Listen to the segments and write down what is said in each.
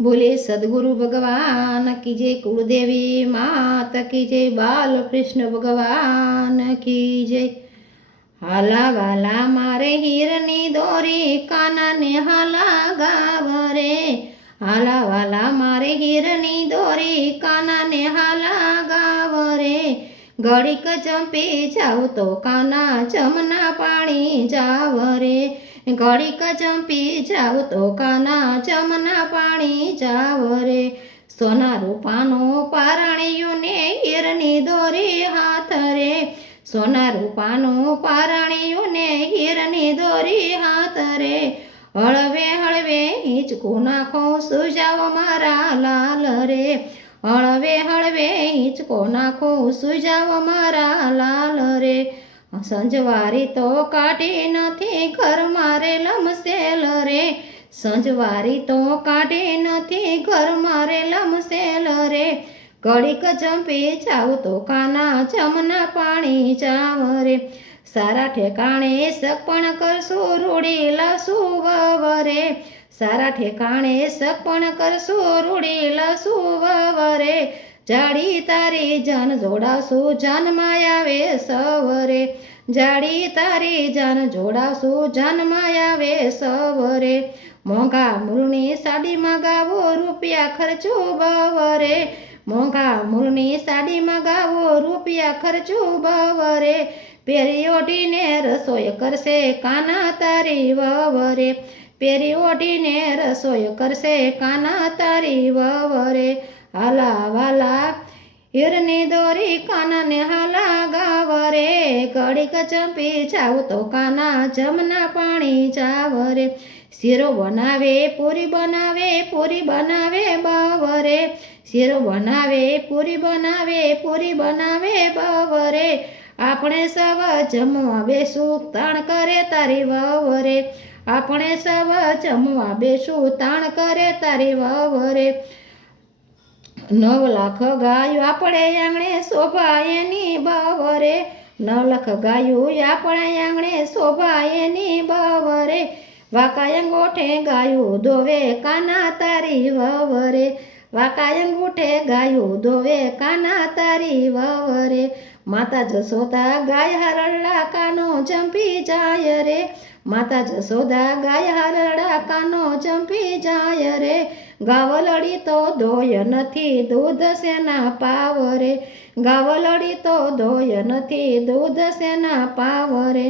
બોલે, સદગુરુ ભગવાન કી જય કુળદેવી માત કી જય બાલકૃષ્ણ ભગવાન કી જય. હાલા વાલા, મારે હીરની દોરી કાનાને હાલા ગાવરે. હાલા વાલા, મારે હીરની દોરી કાનાને હાલા ગાવરે. ઘડીક ચંપી જાવ તો કાના જમના પાણી જાવ રે ઘડીક ચંપી જાવ તો કાના જમના પાણી જાવ રે. સોના રૂપાનો પારણિયુંને હીરની દોરી હાથ રે. સોના રૂપાનો પારણિયુંને હીરની દોરી હાથ રે. હળવે હળવે હિંચકું નાખો સુજાવ મારા લાલ રે. હળવે હળવે હિંચકો નાખો સુજાવ મારા લાલ સંજવારી તો કાઢી નથી, ઘર મારે લમસેલ રે. સંજવારી તો કાઢી નથી, ઘર મારે લમસેલ રે. ઘડીક જંપી જાવ તો કાના જમના પાણી જાવ રે. સારા ઠેકાણે સપણ કરશું, રૂડી લસું વવરે સારા ઠેકાણે સપણ કરશું, રૂડી લસું વવરે જાડી તારી જન જોડાશું જનમાં આવે સવરે જાડી તારી જન જોડાશું, જનમાં આવે સવરે. મોંઘા મૂળની સાડી મગાવો રૂપિયા ખર્ચો બવરે. મોંઘા મૂળની સાડી મગાવો રૂપિયા ખર્ચો બવરે. પેરી ઓઢીને રસોઈ કરશે કાના તારી વવરે. પેરી ઓઢીને રસોઈ કરશે કાના તારી વવરે. હાલા વાલા હીરની દોરી કાનાને હાલા ગાવરે ઘડીક ચંપી જાવ તો કાના જમના પાણી જાવરે. શીરો બનાવે, પૂરી બનાવે પૂરી બનાવે બવરે. શીરો બનાવે, પૂરી બનાવે પૂરી બનાવે બવરે. આપણે સવ જમવા બેસું, તાણ કરે તારી વાવરે. આપણે સવ જમવા બેસું, તાણ કરે તારી વાવરે. નવ લાખ ગાયો આપણે આંગણે શોભા એની બવરે. નવ ગાયું આપણા આંગણે શોભા એની બવરે. વાકાય ગોઠે ગાયું દોવે કાના તારી વવરે. વાકાય ગોઠે ગાયું દોવે કાના તારી વવરે. માતા જસોદા ગાય હરડા કાનો જંપી જાય રે. માતા જસોદા ગાય હરડા કાનો જંપી જાય રે. ગાવલડી તો દોય નથી દૂધ સેના પાવરે? ગાવલડી તો દોય નથી દૂધ સેના પાવરે?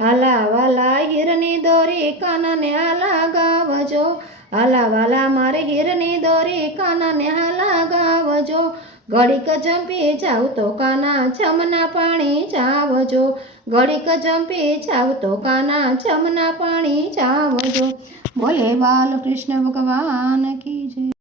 વાલા હીરની દોરી કાનને આલા ગાવજો વાલા મારે હીરની દોરી કાનને હાલા ગાવજો ઘડીક જંપી જાવ તો કાના જમના પાણી જાવજો ઘડીક જંપી જાવ તો કાના જમના પાણી જાવજો બોલે બાલકૃષ્ણ ભગવાન કી જય.